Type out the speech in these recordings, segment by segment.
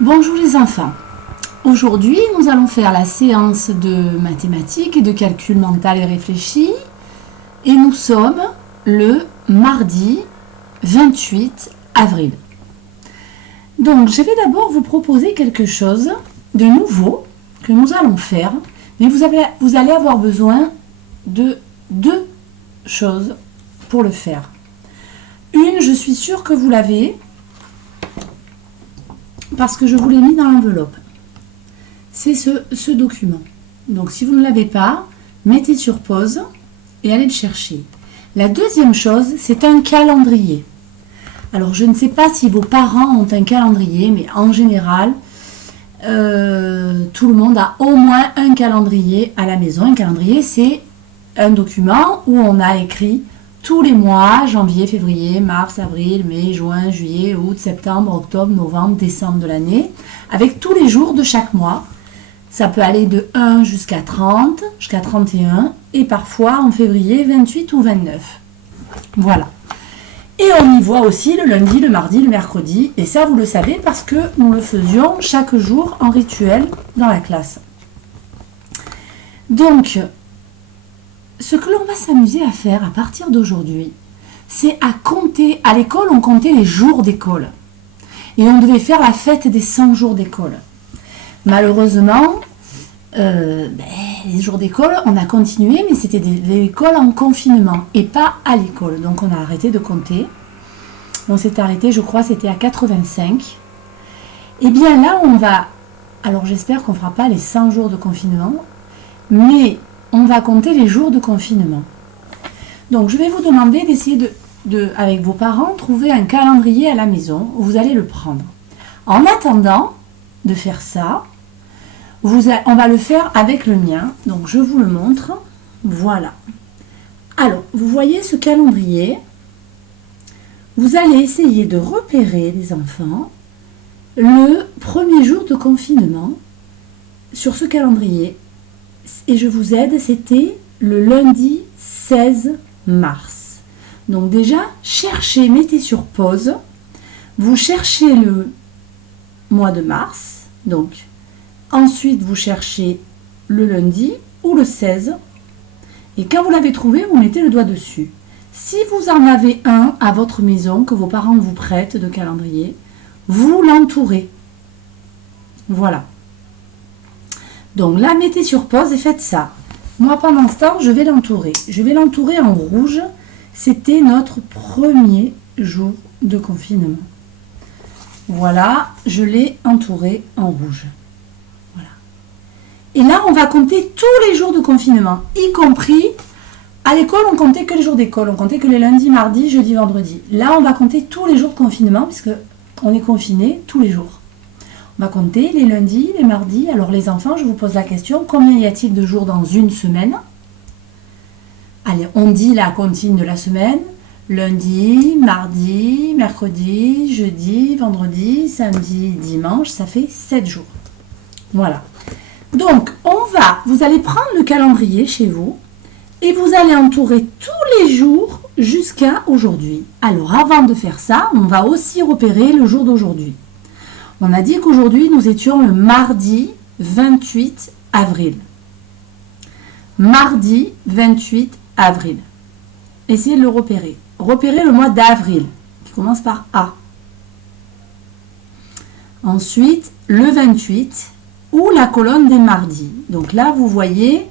Bonjour les enfants. Aujourd'hui, nous allons faire la séance de mathématiques et de calcul mental et réfléchi. Et nous sommes le mardi 28 avril. Donc, je vais d'abord vous proposer quelque chose de nouveau que nous allons faire. Mais vous allez avoir besoin de deux choses pour le faire. Une, je suis sûre que vous l'avez, parce que je vous l'ai mis dans l'enveloppe. C'est ce document. Donc si vous ne l'avez pas, mettez sur pause et allez le chercher. La deuxième chose, c'est un calendrier. Alors je ne sais pas si vos parents ont un calendrier, mais en général, tout le monde a au moins un calendrier à la maison. Un calendrier, c'est un document où on a écrit tous les mois, janvier, février, mars, avril, mai, juin, juillet, août, septembre, octobre, novembre, décembre de l'année, avec tous les jours de chaque mois. Ça peut aller de 1 jusqu'à 30, jusqu'à 31, et parfois en février 28 ou 29. Voilà. Et on y voit aussi le lundi, le mardi, le mercredi, et ça vous le savez parce que nous le faisions chaque jour en rituel dans la classe. Donc, ce que l'on va s'amuser à faire à partir d'aujourd'hui, c'est à compter. À l'école, on comptait les jours d'école. Et on devait faire la fête des 100 jours d'école. Malheureusement, les jours d'école, on a continué, mais c'était l'école en confinement et pas à l'école. Donc on a arrêté de compter. On s'est arrêté, je crois, c'était à 85. Et bien là, on va... Alors j'espère qu'on ne fera pas les 100 jours de confinement, mais on va compter les jours de confinement. Donc, je vais vous demander d'essayer avec vos parents, trouver un calendrier à la maison où vous allez le prendre. En attendant de faire ça, on va le faire avec le mien. Donc, je vous le montre. Voilà. Alors, vous voyez ce calendrier. Vous allez essayer de repérer, les enfants, le premier jour de confinement sur ce calendrier. Et je vous aide, c'était le lundi 16 mars. Donc déjà, cherchez, mettez sur pause. Vous cherchez le mois de mars. Donc, ensuite, vous cherchez le lundi ou le 16. Et quand vous l'avez trouvé, vous mettez le doigt dessus. Si vous en avez un à votre maison, que vos parents vous prêtent de calendrier, vous l'entourez. Voilà. Donc là, mettez sur pause et faites ça. Moi, pendant ce temps, je vais l'entourer. Je vais l'entourer en rouge. C'était notre premier jour de confinement. Voilà, je l'ai entouré en rouge. Voilà. Et là, on va compter tous les jours de confinement, y compris, à l'école, on comptait que les jours d'école. On comptait que les lundis, mardis, jeudi, vendredi. Là, on va compter tous les jours de confinement, puisque on est confiné tous les jours. On va compter les lundis, les mardis. Alors les enfants, je vous pose la question, combien y a-t-il de jours dans une semaine? Allez, on dit la comptine de la semaine. Lundi, mardi, mercredi, jeudi, vendredi, samedi, dimanche, ça fait 7 jours. Voilà. Donc, vous allez prendre le calendrier chez vous et vous allez entourer tous les jours jusqu'à aujourd'hui. Alors, avant de faire ça, on va aussi repérer le jour d'aujourd'hui. On a dit qu'aujourd'hui, nous étions le mardi 28 avril. Mardi 28 avril. Essayez de le repérer. Repérez le mois d'avril, qui commence par A. Ensuite, le 28, ou la colonne des mardis. Donc là, vous voyez,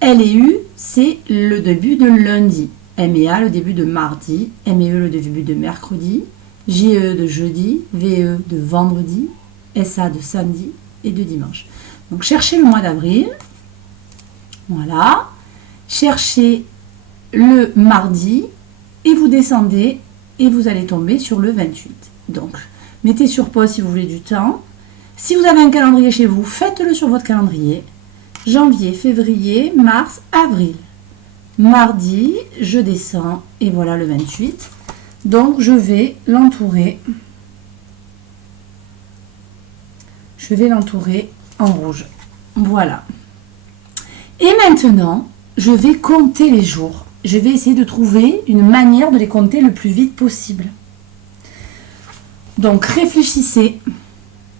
L et U, c'est le début de lundi. M et A, le début de mardi. M et E, le début de mercredi. JE de jeudi, VE de vendredi, SA de samedi et de dimanche. Donc cherchez le mois d'avril. Voilà. Cherchez le mardi et vous descendez et vous allez tomber sur le 28. Donc, mettez sur pause si vous voulez du temps. Si vous avez un calendrier chez vous, faites-le sur votre calendrier. Janvier, février, mars, avril. Mardi, je descends et voilà le 28. Donc, je vais l'entourer. Je vais l'entourer en rouge. Voilà. Et maintenant, je vais compter les jours. Je vais essayer de trouver une manière de les compter le plus vite possible. Donc, réfléchissez.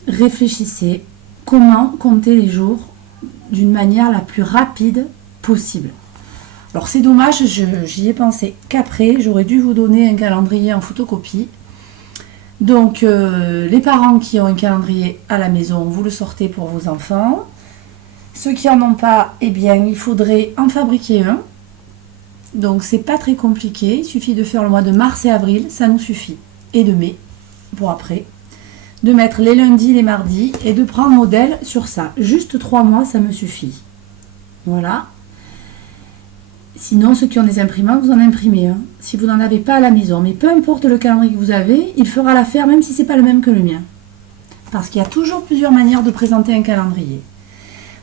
réfléchissez comment compter les jours d'une manière la plus rapide possible. Alors c'est dommage, j'y ai pensé qu'après, j'aurais dû vous donner un calendrier en photocopie. Donc les parents qui ont un calendrier à la maison, vous le sortez pour vos enfants. Ceux qui n'en ont pas, eh bien il faudrait en fabriquer un. Donc c'est pas très compliqué, il suffit de faire le mois de mars et avril, ça nous suffit. Et de mai, pour après. De mettre les lundis, les mardis et de prendre modèle sur ça. Juste 3 mois, ça me suffit. Voilà. Sinon, ceux qui ont des imprimantes, vous en imprimez un. Si vous n'en avez pas à la maison, mais peu importe le calendrier que vous avez, il fera l'affaire même si ce n'est pas le même que le mien. Parce qu'il y a toujours plusieurs manières de présenter un calendrier.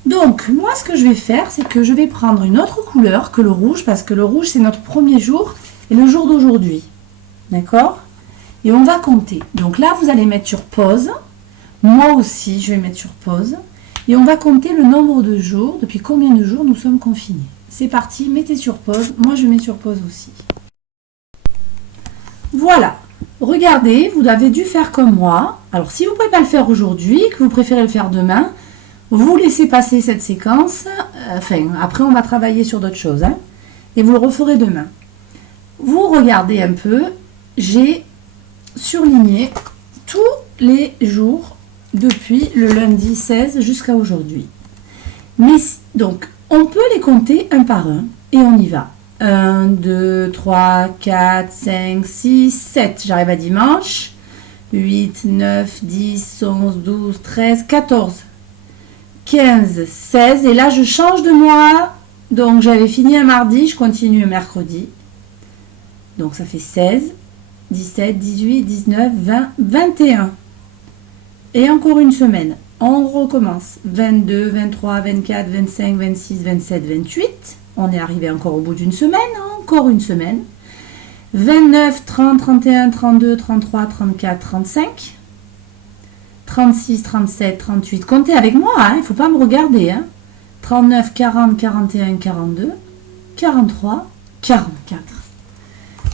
Donc, moi, ce que je vais faire, c'est que je vais prendre une autre couleur que le rouge, parce que le rouge, c'est notre premier jour et le jour d'aujourd'hui. D'accord ? Et on va compter. Donc là, vous allez mettre sur pause. Moi aussi, je vais mettre sur pause. Et on va compter le nombre de jours, depuis combien de jours nous sommes confinés. C'est parti, mettez sur pause. Moi, je mets sur pause aussi. Voilà. Regardez, vous avez dû faire comme moi. Alors, si vous ne pouvez pas le faire aujourd'hui, que vous préférez le faire demain, vous laissez passer cette séquence. Après, on va travailler sur d'autres choses. Et vous le referez demain. Vous regardez un peu. J'ai surligné tous les jours depuis le lundi 16 jusqu'à aujourd'hui. Mais donc, on peut les compter un par un et on y va. 1, 2, 3, 4, 5, 6, 7. J'arrive à dimanche. 8, 9, 10, 11, 12, 13, 14, 15, 16. Et là, je change de mois. Donc, j'avais fini un mardi, je continue un mercredi. Donc, ça fait 16, 17, 18, 19, 20, 21. Et encore une semaine. On recommence. 22, 23, 24, 25, 26, 27, 28. On est arrivé encore au bout d'une semaine. Encore une semaine. 29, 30, 31, 32, 33, 34, 35. 36, 37, 38. Comptez avec moi, il ne faut pas me regarder. 39, 40, 41, 42, 43, 44.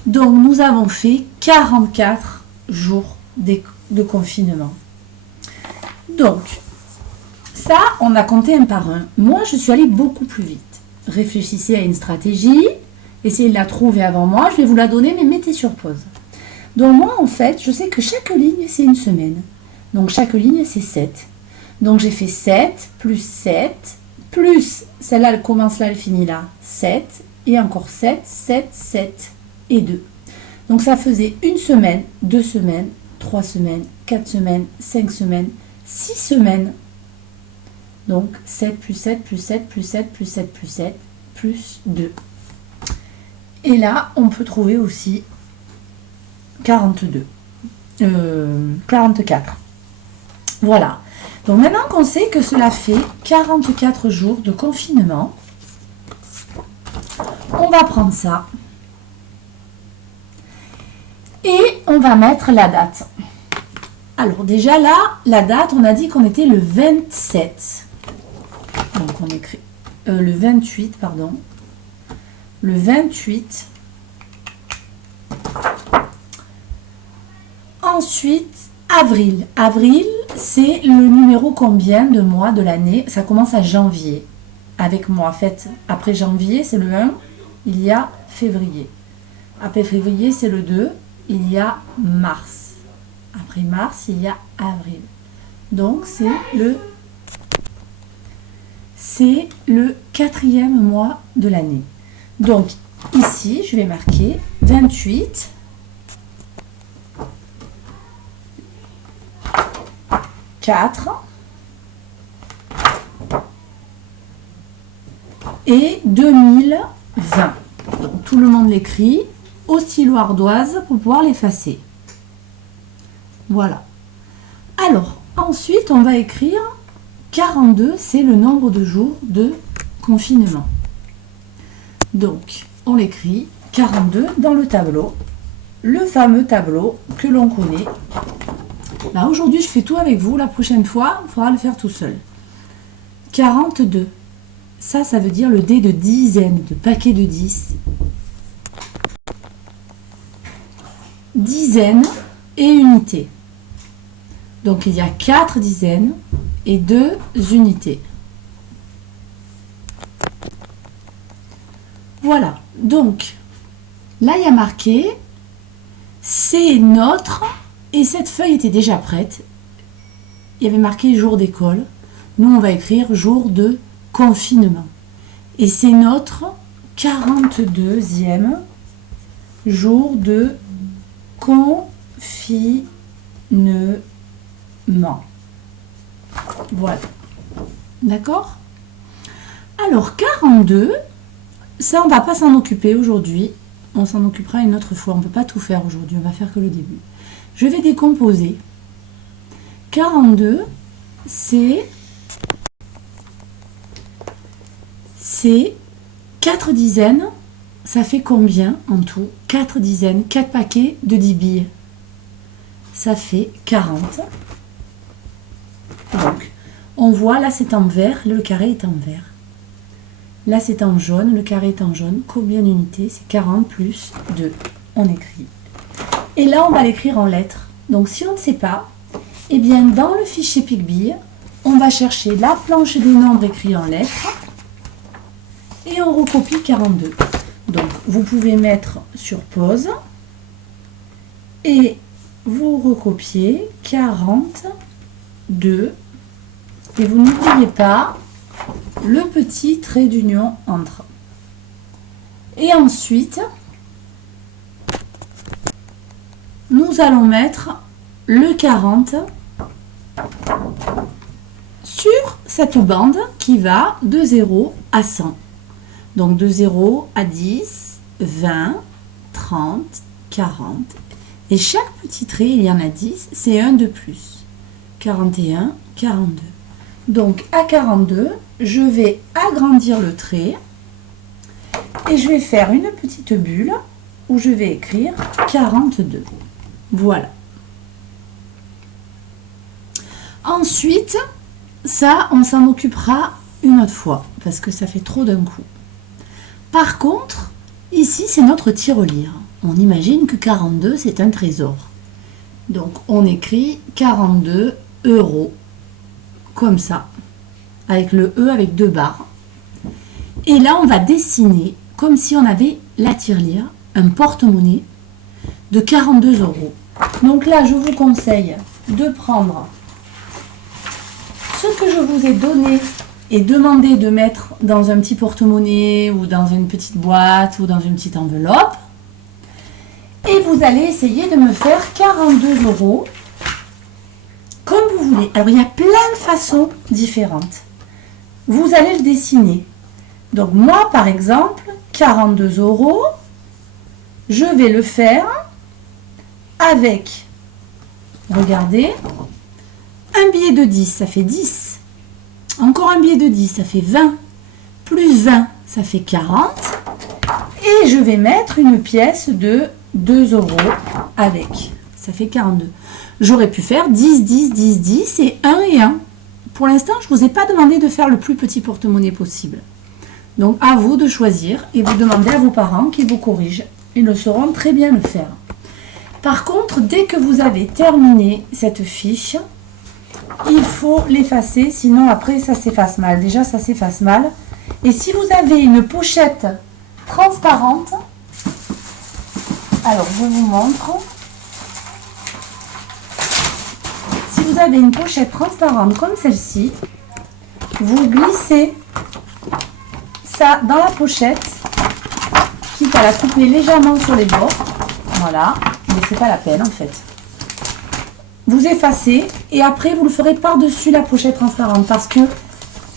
Donc, nous avons fait 44 jours de confinement. Donc, ça, on a compté un par un. Moi, je suis allée beaucoup plus vite. Réfléchissez à une stratégie. Essayez de la trouver avant moi. Je vais vous la donner, mais mettez sur pause. Donc, moi, en fait, je sais que chaque ligne, c'est une semaine. Donc, chaque ligne, c'est 7. Donc, j'ai fait 7, plus celle-là, elle commence là, elle finit là. 7, et encore 7, 7, 7 et 2. Donc, ça faisait une semaine, 2 semaines, 3 semaines, 4 semaines, 5 semaines, 6 semaines. Donc, 7 plus 7 plus 7 plus 7 plus 7 plus 7 plus 2. Et là, on peut trouver aussi 44. Voilà. Donc, maintenant qu'on sait que cela fait 44 jours de confinement, on va prendre ça. Et on va mettre la date. Alors déjà là, la date, on a dit qu'on était le 27. Donc on écrit le 28, pardon. Le 28. Ensuite, avril. Avril, c'est le numéro combien de mois de l'année? Ça commence à janvier. Avec moi, en fait, après janvier, c'est le 1. Il y a février. Après février, c'est le 2. Il y a mars. Après mars, il y a avril. Donc, c'est le 4e mois de l'année. Donc, ici, je vais marquer 28, 4 et 2020. Donc, tout le monde l'écrit au stylo ardoise pour pouvoir l'effacer. Voilà. Alors, ensuite, on va écrire 42, c'est le nombre de jours de confinement. Donc, on l'écrit 42 dans le tableau, le fameux tableau que l'on connaît. Là, aujourd'hui, je fais tout avec vous. La prochaine fois, il faudra le faire tout seul. 42. Ça veut dire le dé de dizaine, de paquet de 10. Dizaine et unité. Donc il y a 4 dizaines et 2 unités. Voilà, donc là il y a marqué c'est notre, et cette feuille était déjà prête. Il y avait marqué jour d'école. Nous on va écrire jour de confinement. Et c'est notre 42e jour de confinement. Voilà. D'accord? Alors 42, ça on va pas s'en occuper aujourd'hui. On s'en occupera une autre fois. On ne peut pas tout faire aujourd'hui. On va faire que le début. Je vais décomposer. 42, c'est 4 dizaines. Ça fait combien en tout? 4 dizaines, 4 paquets de 10 billes. Ça fait 40. Donc, on voit, là c'est en vert, le carré est en vert. Là c'est en jaune, le carré est en jaune. Combien d'unités? C'est 40 plus 2. On écrit. Et là on va l'écrire en lettres. Donc si on ne sait pas, eh bien dans le fichier Pic-Bille, on va chercher la planche des nombres écrits en lettres. Et on recopie 42. Donc vous pouvez mettre sur pause. Et vous recopiez 42. Et vous n'oubliez pas le petit trait d'union entre. Et ensuite, nous allons mettre le 40 sur cette bande qui va de 0 à 100. Donc de 0 à 10, 20, 30, 40. Et chaque petit trait, il y en a 10, c'est un de plus. 41, 42. Donc à 42, je vais agrandir le trait et je vais faire une petite bulle où je vais écrire 42. Voilà. Ensuite, ça, on s'en occupera une autre fois parce que ça fait trop d'un coup. Par contre, ici, c'est notre tirelire. On imagine que 42, c'est un trésor. Donc, on écrit 42 euros. Comme ça, avec le E avec 2 barres. Et là, on va dessiner, comme si on avait la tirelire, un porte-monnaie de 42 euros. Donc là, je vous conseille de prendre ce que je vous ai donné et demandé de mettre dans un petit porte-monnaie ou dans une petite boîte ou dans une petite enveloppe. Et vous allez essayer de me faire 42 euros. Comme vous voulez. Alors, il y a plein de façons différentes. Vous allez le dessiner. Donc, moi, par exemple, 42 euros, je vais le faire avec, regardez, un billet de 10, ça fait 10. Encore un billet de 10, ça fait 20. Plus 20, ça fait 40. Et je vais mettre une pièce de 2 euros avec. Ça fait 42. J'aurais pu faire 10, 10, 10, 10 et 1 et 1. Pour l'instant, je ne vous ai pas demandé de faire le plus petit porte-monnaie possible. Donc, à vous de choisir et vous demandez à vos parents qu'ils vous corrigent. Ils le sauront très bien le faire. Par contre, dès que vous avez terminé cette fiche, il faut l'effacer, sinon après, ça s'efface mal. Déjà, ça s'efface mal. Et si vous avez une pochette transparente, alors je vous montre. Si vous avez une pochette transparente comme celle-ci, vous glissez ça dans la pochette, quitte à la couper légèrement sur les bords. Voilà, mais c'est pas la peine en fait. Vous effacez et après vous le ferez par-dessus la pochette transparente parce que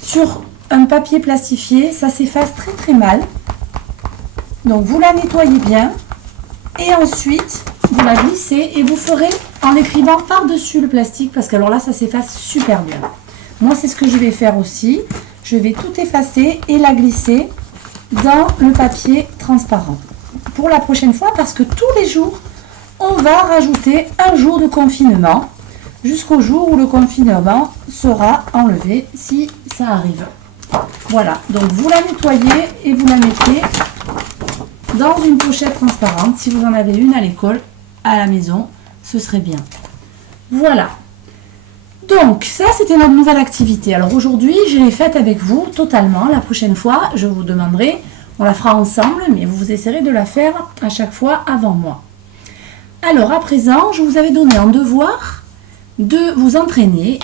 sur un papier plastifié, ça s'efface très très mal. Donc vous la nettoyez bien et ensuite vous la glissez et vous ferez en écrivant par-dessus le plastique parce qu'alors là ça s'efface super bien. Moi c'est ce que je vais faire aussi. Je vais tout effacer et la glisser dans le papier transparent. Pour la prochaine fois parce que tous les jours on va rajouter un jour de confinement jusqu'au jour où le confinement sera enlevé si ça arrive. Voilà, donc vous la nettoyez et vous la mettez dans une pochette transparente. Si vous en avez une à l'école, à la maison, ce serait bien. Voilà. Donc, ça, c'était notre nouvelle activité. Alors aujourd'hui, je l'ai faite avec vous totalement. La prochaine fois, je vous demanderai, on la fera ensemble, mais vous essaierez de la faire à chaque fois avant moi. Alors, à présent, je vous avais donné en devoir de vous entraîner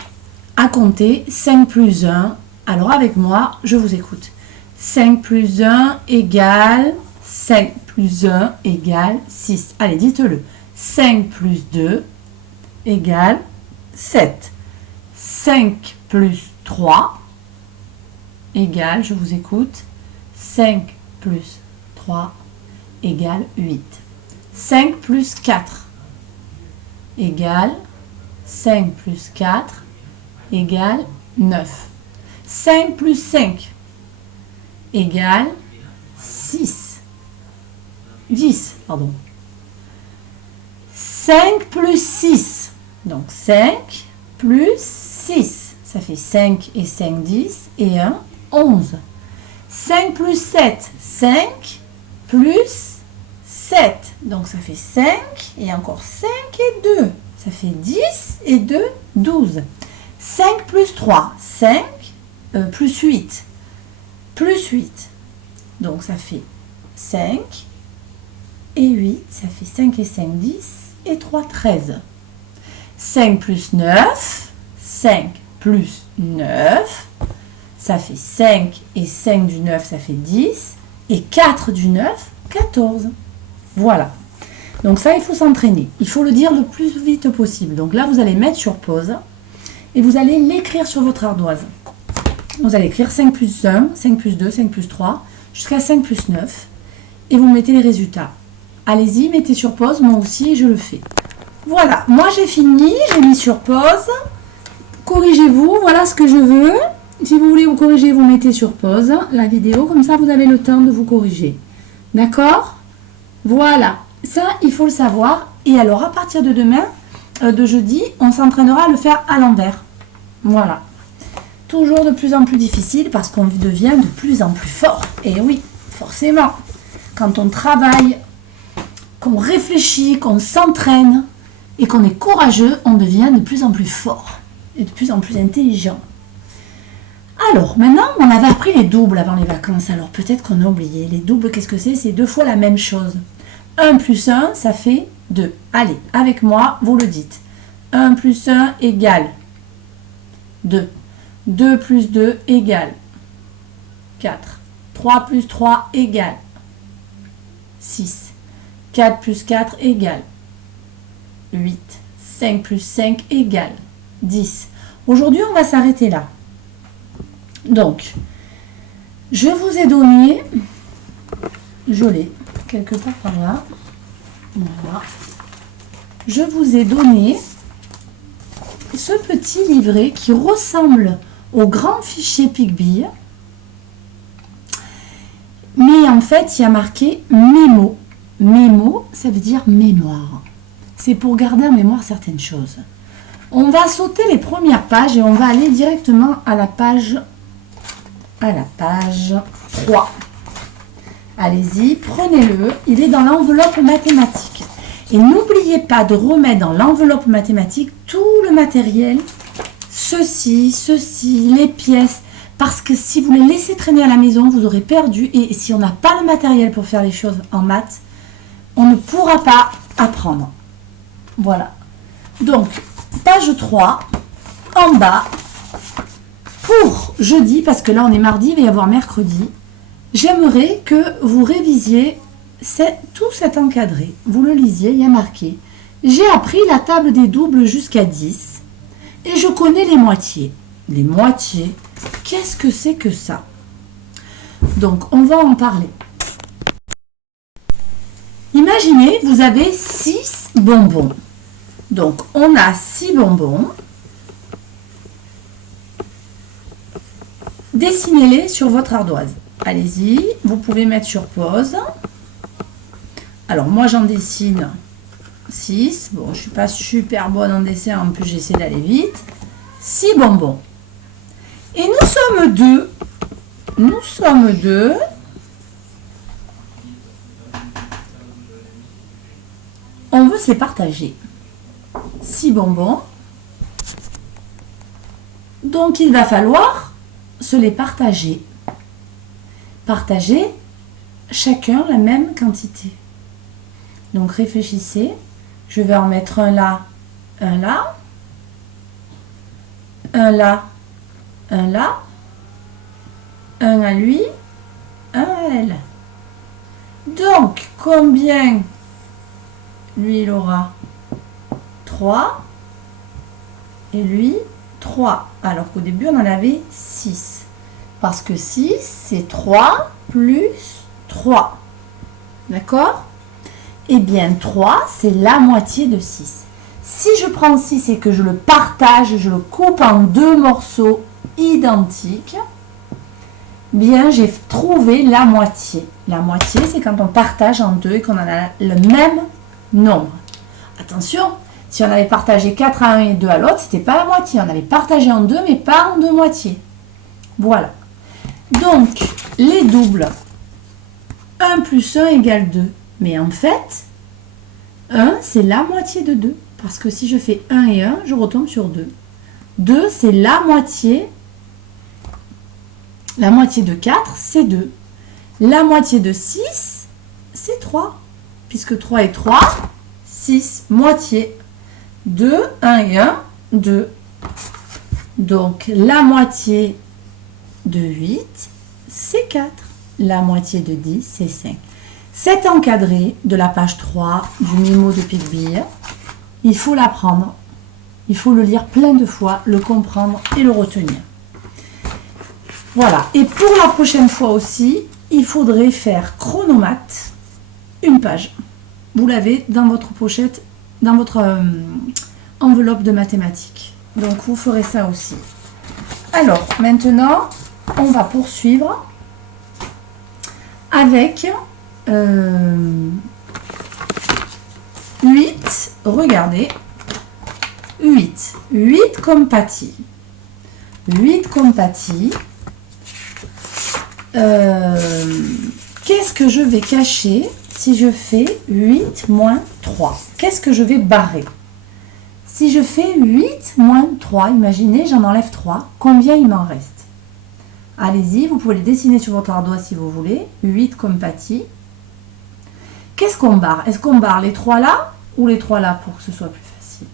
à compter 5 plus 1. Alors, avec moi, je vous écoute. 5 plus 1 égale 5 plus 1 égale 6. Allez, dites-le. 5 plus 2 égale 7. 5 plus 3 égale, je vous écoute, 5 plus 3 égale 8. 5 plus 4 égale 5 plus 4 égale 9. 5 plus 5 égale 6. 10, pardon. 5 plus 6, donc 5 plus 6, ça fait 5 et 5, 10 et 1, 11. 5 plus 7, 5 plus 7, donc ça fait 5 et encore 5 et 2, ça fait 10 et 2, 12. 5 plus 3, 5 plus 8, plus 8, donc ça fait 5 et 8, ça fait 5 et 5, 10 et 3, 13. 5 plus 9, 5 plus 9, ça fait 5 et 5 du 9, ça fait 10, et 4 du 9, 14. Voilà. Donc ça, il faut s'entraîner. Il faut le dire le plus vite possible. Donc là, vous allez mettre sur pause et vous allez l'écrire sur votre ardoise. Vous allez écrire 5 plus 1, 5 plus 2, 5 plus 3, jusqu'à 5 plus 9, et vous mettez les résultats. Allez-y, mettez sur pause, moi aussi, je le fais. Voilà, moi j'ai fini, j'ai mis sur pause. Corrigez-vous, voilà ce que je veux. Si vous voulez vous corriger, vous mettez sur pause la vidéo, comme ça vous avez le temps de vous corriger. D'accord? Voilà, ça il faut le savoir. Et alors à partir de demain, de jeudi, on s'entraînera à le faire à l'envers. Voilà. Toujours de plus en plus difficile parce qu'on devient de plus en plus fort. Et oui, forcément, quand on travaille, qu'on réfléchit, qu'on s'entraîne, et qu'on est courageux, on devient de plus en plus fort et de plus en plus intelligent. Alors, maintenant, on avait appris les doubles avant les vacances, alors peut-être qu'on a oublié. Les doubles, qu'est-ce que c'est? C'est 2 fois la même chose. 1 plus 1, ça fait 2. Allez, avec moi, vous le dites. 1 plus 1 égale 2. 2 plus 2 égale 4. 3 plus 3 égale 6. 4 plus 4 égale 8. 5 plus 5 égale 10. Aujourd'hui, on va s'arrêter là. Donc, je vous ai donné, je l'ai quelque part par là. Voilà. Je vous ai donné ce petit livret qui ressemble au grand fichier Picbee. Mais en fait, il y a marqué mémo. Mémo, ça veut dire mémoire. C'est pour garder en mémoire certaines choses. On va sauter les premières pages et on va aller directement à la page 3. Allez-y, prenez-le. Il est dans l'enveloppe mathématique. Et n'oubliez pas de remettre dans l'enveloppe mathématique tout le matériel, ceci, les pièces. Parce que si vous les laissez traîner à la maison, vous aurez perdu. Et si on n'a pas le matériel pour faire les choses en maths, on ne pourra pas apprendre. Voilà. Donc, page 3, en bas, pour jeudi, parce que là on est mardi, il va y avoir mercredi, j'aimerais que vous révisiez tout cet encadré. Vous le lisiez, il y a marqué « J'ai appris la table des doubles jusqu'à 10 et je connais les moitiés. » Les moitiés, qu'est-ce que c'est que ça? Donc, on va en parler. Imaginez, vous avez 6 bonbons. Donc, on a 6 bonbons. Dessinez-les sur votre ardoise. Allez-y, vous pouvez mettre sur pause. Alors, moi, j'en dessine 6. Bon, je ne suis pas super bonne en dessin, en plus, j'essaie d'aller vite. 6 bonbons. Et nous sommes deux. Nous sommes deux. On veut se les partager. 6 bonbons. Donc, il va falloir se les partager. Partager chacun la même quantité. Donc, réfléchissez. Je vais en mettre un là, un là, un là, un là, un à lui, un à elle. Donc, combien lui, il aura 3 et lui, 3. Alors qu'au début, on en avait 6. Parce que 6, c'est 3 plus 3. D'accord? Eh bien, 3, c'est la moitié de 6. Si je prends 6 et que je le partage, je le coupe en 2 morceaux identiques, bien, j'ai trouvé la moitié. La moitié, c'est quand on partage en 2 et qu'on en a le même nombre. Attention, si on avait partagé 4 à un et 2 à l'autre, c'était pas la moitié. On avait partagé en 2, mais pas en 2 moitiés. Voilà. Donc, les doubles, 1 plus 1 égale 2. Mais en fait, 1, c'est la moitié de 2. Parce que si je fais 1 et 1, je retombe sur 2. 2, c'est la moitié. La moitié de 4, c'est 2. La moitié de 6, c'est 3. Puisque 3 et 3, 6, moitié. 2, 1 et 1, 2. Donc, la moitié de 8, c'est 4. La moitié de 10, c'est 5. Cet encadré de la page 3 du mémo de Picbille, il faut l'apprendre. Il faut le lire plein de fois, le comprendre et le retenir. Voilà. Et pour la prochaine fois aussi, il faudrait faire chronomate, une page. Vous l'avez dans votre pochette, dans votre enveloppe de mathématiques. Donc, vous ferez ça aussi. Alors, maintenant, on va poursuivre avec 8. Regardez. 8. 8 comme Patty. 8 comme Patty. Qu'est-ce que je vais cacher si je fais 8 moins 3? Qu'est-ce que je vais barrer? Si je fais 8 moins 3, imaginez, j'en enlève 3. Combien il m'en reste? Allez-y, vous pouvez les dessiner sur votre ardoise si vous voulez. 8 comme Patty. Qu'est-ce qu'on barre? Est-ce qu'on barre les 3 là ou les 3 là pour que ce soit plus facile?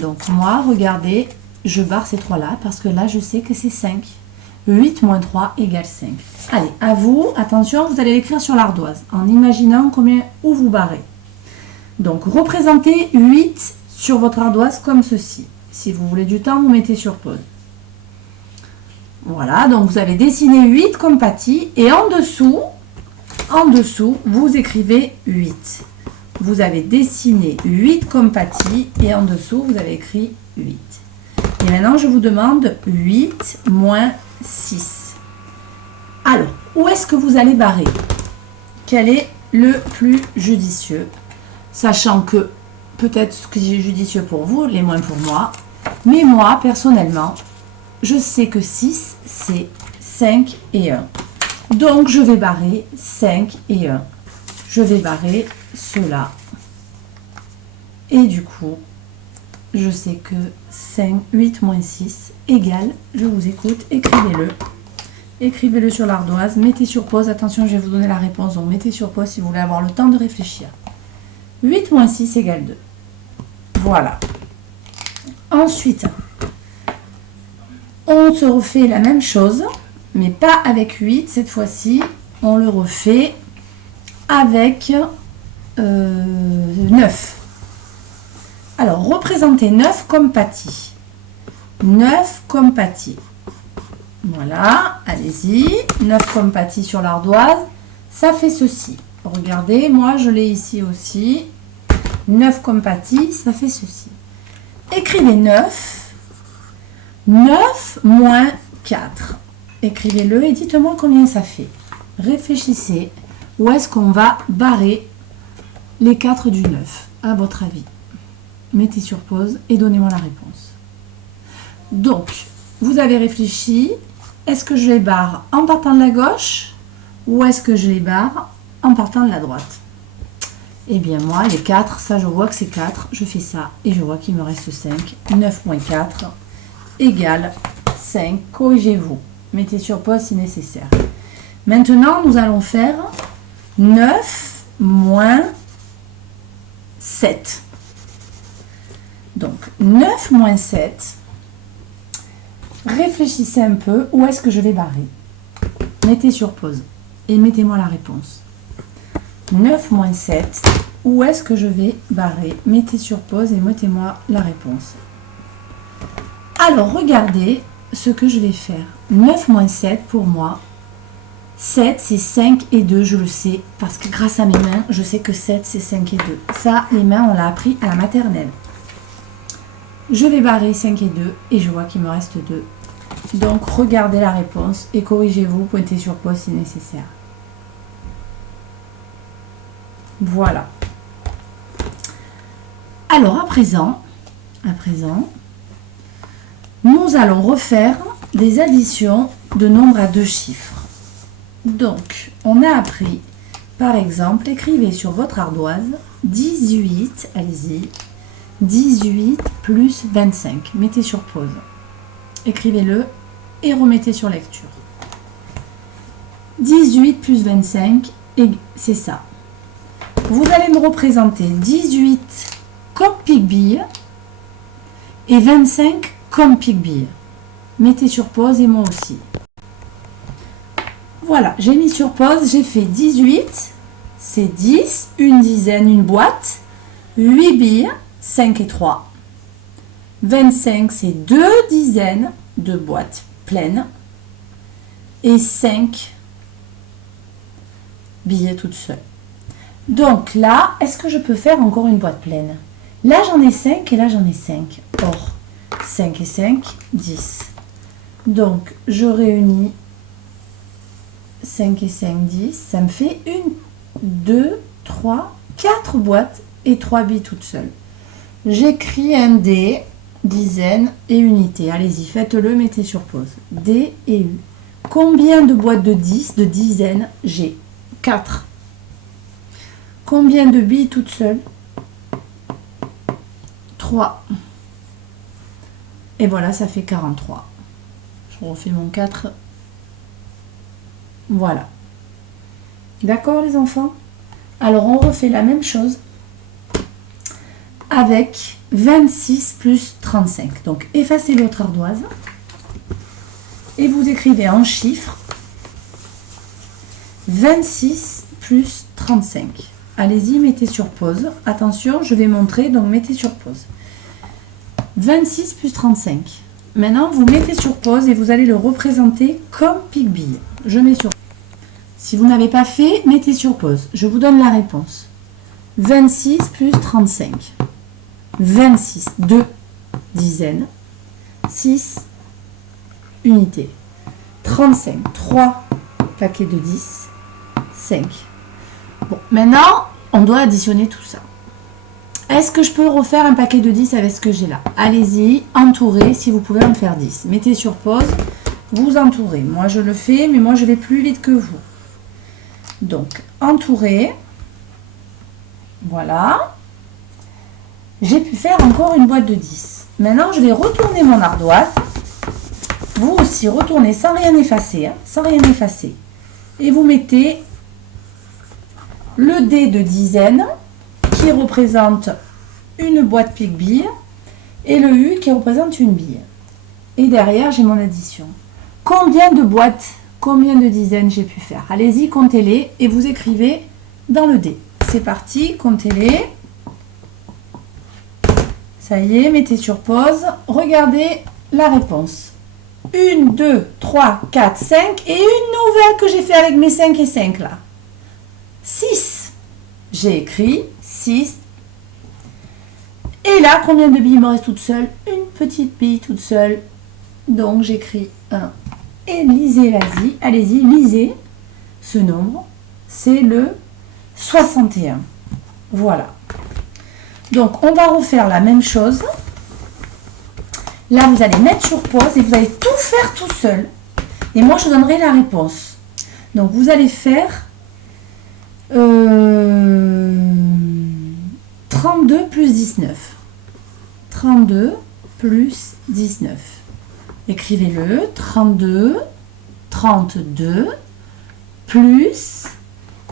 Donc moi, regardez, je barre ces 3 là parce que là, je sais que c'est 5. 8 moins 3 égale 5. Allez, à vous, attention, vous allez l'écrire sur l'ardoise en imaginant combien où vous barrez. Donc, représentez 8 sur votre ardoise comme ceci. Si vous voulez du temps, vous mettez sur pause. Voilà, donc vous avez dessiné 8 comme Patty et en dessous, vous écrivez 8. Vous avez dessiné 8 comme Patty et en dessous, vous avez écrit 8. Et maintenant, je vous demande 8 moins 6. Alors, où est-ce que vous allez barrer? Quel est le plus judicieux? Sachant que peut-être ce qui est judicieux pour vous, l'est moins pour moi. Mais moi, personnellement, je sais que 6, c'est 5 et 1. Donc, je vais barrer 5 et 1. Je vais barrer cela. Et du coup, je sais que 8 moins 6 égale, je vous écoute, écrivez-le. Écrivez-le sur l'ardoise, mettez sur pause. Attention, je vais vous donner la réponse, donc mettez sur pause si vous voulez avoir le temps de réfléchir. 8 moins 6 égale 2. Voilà. Ensuite, on se refait la même chose, mais pas avec 8 cette fois-ci. On le refait avec 9. Alors, représentez 9 comme Patty. 9 comme Patty. Voilà, allez-y. 9 comme Patty sur l'ardoise. Ça fait ceci. Regardez, moi je l'ai ici aussi. 9 comme Patty, ça fait ceci. Écrivez 9. 9 moins 4. Écrivez-le et dites-moi combien ça fait. Réfléchissez. Où est-ce qu'on va barrer les 4 du 9, à votre avis? Mettez sur pause et donnez-moi la réponse. Donc, vous avez réfléchi. Est-ce que je les barre en partant de la gauche ou est-ce que je les barre en partant de la droite? Eh bien, moi, les 4, ça, je vois que c'est 4. Je fais ça et je vois qu'il me reste 5. 9 moins 4 égale 5. Corrigez-vous. Mettez sur pause si nécessaire. Maintenant, nous allons faire 9 moins 7. Donc, 9 moins 7. Réfléchissez un peu. Où est-ce que je vais barrer? Mettez sur pause et mettez-moi la réponse. 9 moins 7. Où est-ce que je vais barrer? Mettez sur pause et mettez-moi la réponse. Alors, regardez ce que je vais faire. 9 moins 7 pour moi. 7, c'est 5 et 2, je le sais. Parce que grâce à mes mains, je sais que 7, c'est 5 et 2. Ça, les mains, on l'a appris à la maternelle. Je vais barrer 5 et 2 et je vois qu'il me reste 2. Donc, regardez la réponse et corrigez-vous, pointez sur pause si nécessaire. Voilà. Alors, à présent, nous allons refaire des additions de nombres à 2 chiffres. Donc, on a appris, par exemple, écrivez sur votre ardoise 18, allez-y, 18 plus 25. Mettez sur pause. Écrivez-le et remettez sur lecture. 18 plus 25, et c'est ça. Vous allez me représenter 18 comme pique-bille et 25 comme pique-bille. Mettez sur pause et moi aussi. Voilà, j'ai mis sur pause, j'ai fait 18, c'est 10, une dizaine, une boîte, 8 billes, 5 et 3. 25, c'est 2 dizaines de boîtes pleines et 5 billets toutes seules. Donc là, est-ce que je peux faire encore une boîte pleine? Là, j'en ai 5 et là, j'en ai 5. Or, 5 et 5, 10. Donc, je réunis 5 et 5, 10. Ça me fait 1, 2, 3, 4 boîtes et 3 billes toutes seules. J'écris un D, dizaines et unités. Allez-y, faites-le, mettez sur pause. D et U. Combien de boîtes de 10, de dizaines j'ai? 4. Combien de billes toutes seules? 3. Et voilà, ça fait 43. Je refais mon 4. Voilà. D'accord, les enfants? Alors, on refait la même chose avec 26 plus 35. Donc, effacez votre ardoise et vous écrivez en chiffres 26 plus 35. Allez-y, mettez sur pause. Attention, je vais montrer, donc mettez sur pause. 26 plus 35. Maintenant, vous mettez sur pause et vous allez le représenter comme pique-bille. Je mets sur pause. Si vous n'avez pas fait, mettez sur pause. Je vous donne la réponse. 26 plus 35. 26, 2 dizaines. 6 unités. 35, 3 paquets de 10. 5. Bon, maintenant, on doit additionner tout ça. Est-ce que je peux refaire un paquet de 10 avec ce que j'ai là? Allez-y, entourez si vous pouvez en faire 10. Mettez sur pause, vous entourez. Moi, je le fais, mais moi, je vais plus vite que vous. Donc, entourez. Voilà. J'ai pu faire encore une boîte de 10. Maintenant, je vais retourner mon ardoise. Vous aussi, retournez sans rien effacer. Hein, sans rien effacer. Et vous mettez le dé de dizaine qui représente une boîte pique-bille et le U qui représente une bille. Et derrière, j'ai mon addition. Combien de boîtes, combien de dizaines j'ai pu faire? Allez-y, comptez-les et vous écrivez dans le dé. C'est parti, comptez-les. Ça y est, mettez sur pause. Regardez la réponse. 1, 2, 3, 4, 5 et une nouvelle que j'ai fait avec mes 5 et 5 là. 6. J'ai écrit 6. Et là, combien de billes me reste toute seule? Une petite bille toute seule. Donc, j'écris 1. Et lisez, vas-y. Allez-y, lisez ce nombre. C'est le 61. Voilà. Donc, on va refaire la même chose. Là, vous allez mettre sur pause et vous allez tout faire tout seul. Et moi, je donnerai la réponse. Donc, vous allez faire 32 plus 19. 32 plus 19. Écrivez-le, 32, 32, plus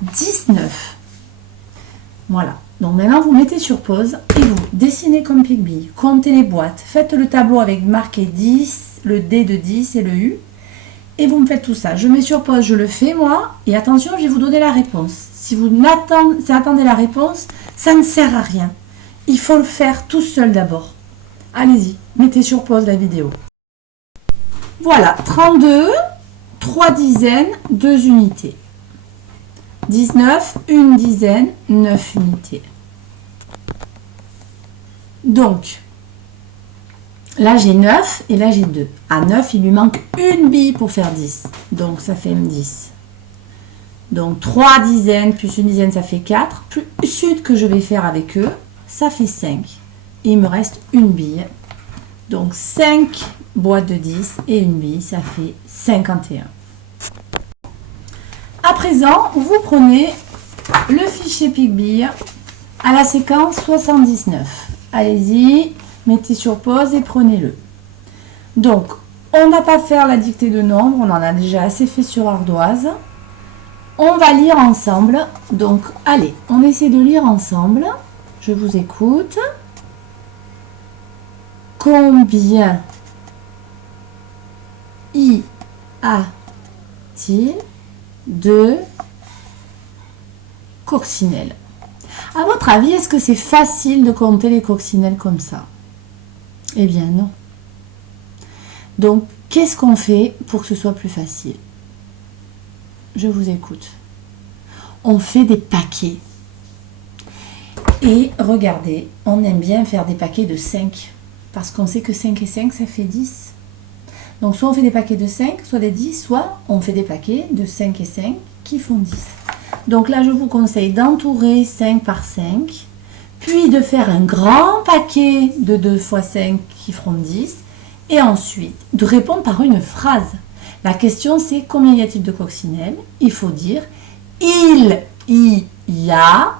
19. Voilà. Donc maintenant, vous mettez sur pause et vous dessinez comme Pigby. Comptez les boîtes. Faites le tableau avec marqué 10, le D de 10 et le U. Et vous me faites tout ça. Je mets sur pause, je le fais moi. Et attention, je vais vous donner la réponse. Si vous attendez la réponse, ça ne sert à rien. Il faut le faire tout seul d'abord. Allez-y, mettez sur pause la vidéo. Voilà, 32, 3 dizaines, 2 unités. 19, une dizaine, 9 unités. Donc, là j'ai 9 et là j'ai 2. À 9, il lui manque une bille pour faire 10. Donc ça fait 10. Donc 3 dizaines plus une dizaine, ça fait 4. Plus une que je vais faire avec eux, ça fait 5. Et il me reste une bille. Donc 5 boîtes de 10 et une bille, ça fait 51. À présent, vous prenez le fichier Pigby à la séquence 79. Allez-y, mettez sur pause et prenez-le. Donc, on ne va pas faire la dictée de nombres, on en a déjà assez fait sur ardoise. On va lire ensemble. Donc, allez, on essaie de lire ensemble. Je vous écoute. Combien y a-t-il de coccinelles? À votre avis, est-ce que c'est facile de compter les coccinelles comme ça? Eh bien non. Donc, qu'est-ce qu'on fait pour que ce soit plus facile? Je vous écoute. On fait des paquets. Et regardez, on aime bien faire des paquets de 5. Parce qu'on sait que 5 et 5, ça fait 10. Donc, soit on fait des paquets de 5, soit des 10, soit on fait des paquets de 5 et 5 qui font 10. Donc là, je vous conseille d'entourer 5 par 5, puis de faire un grand paquet de 2 x 5 qui feront 10, et ensuite de répondre par une phrase. La question, c'est combien y a-t-il de coccinelles? Il faut dire il y a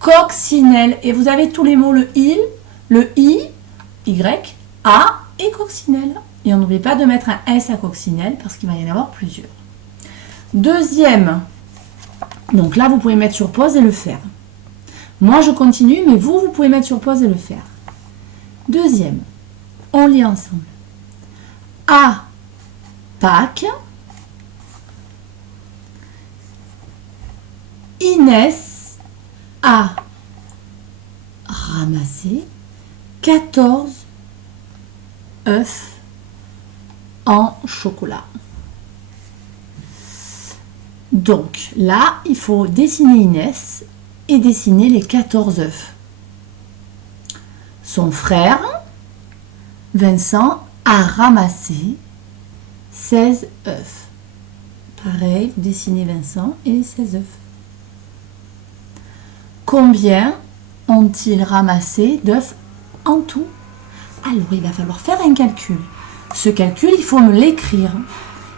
coccinelles. Et vous avez tous les mots, le il, le i, y, a et coccinelle. Et on n'oublie pas de mettre un S à coccinelle parce qu'il va y en avoir plusieurs. Deuxième, donc là vous pouvez mettre sur pause et le faire. Moi je continue, mais vous pouvez mettre sur pause et le faire. Deuxième, on lit ensemble. À Pâques, Inès a ramassé 14 œufs en chocolat. Donc là, il faut dessiner Inès et dessiner les 14 œufs. Son frère, Vincent, a ramassé 16 œufs. Pareil, vous dessinez Vincent et les 16 œufs. Combien ont-ils ramassé d'œufs en tout? Alors, il va falloir faire un calcul. Ce calcul, il faut me l'écrire.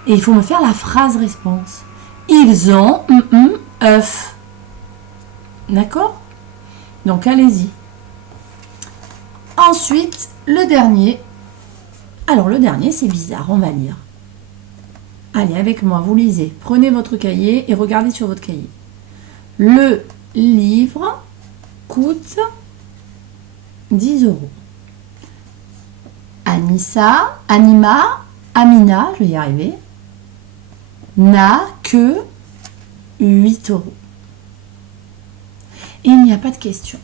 Et il faut me faire la phrase réponse. Ils ont œufs. D'accord? Donc, allez-y. Ensuite, le dernier. Alors, le dernier, c'est bizarre. On va lire. Allez, avec moi, vous lisez. Prenez votre cahier et regardez sur votre cahier. Le livre coûte 10 €. Amina, je vais y arriver, n'a que 8 €. Et il n'y a pas de question.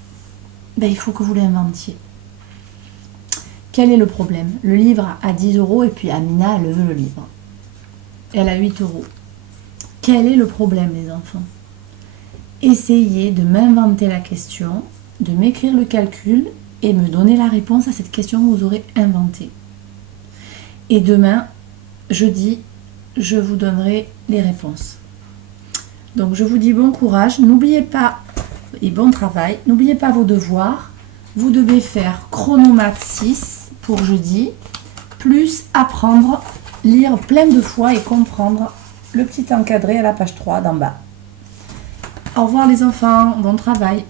Ben, il faut que vous l'inventiez. Quel est le problème? Le livre a 10 € et puis Amina, elle veut le livre. Elle a 8 €. Quel est le problème, les enfants? Essayez de m'inventer la question, de m'écrire le calcul et me donner la réponse à cette question que vous aurez inventée. Et demain, jeudi, je vous donnerai les réponses. Donc, je vous dis bon courage. N'oubliez pas, et bon travail, n'oubliez pas vos devoirs. Vous devez faire chronomètre 6 pour jeudi, plus apprendre, lire plein de fois et comprendre le petit encadré à la page 3 d'en bas. Au revoir les enfants, bon travail.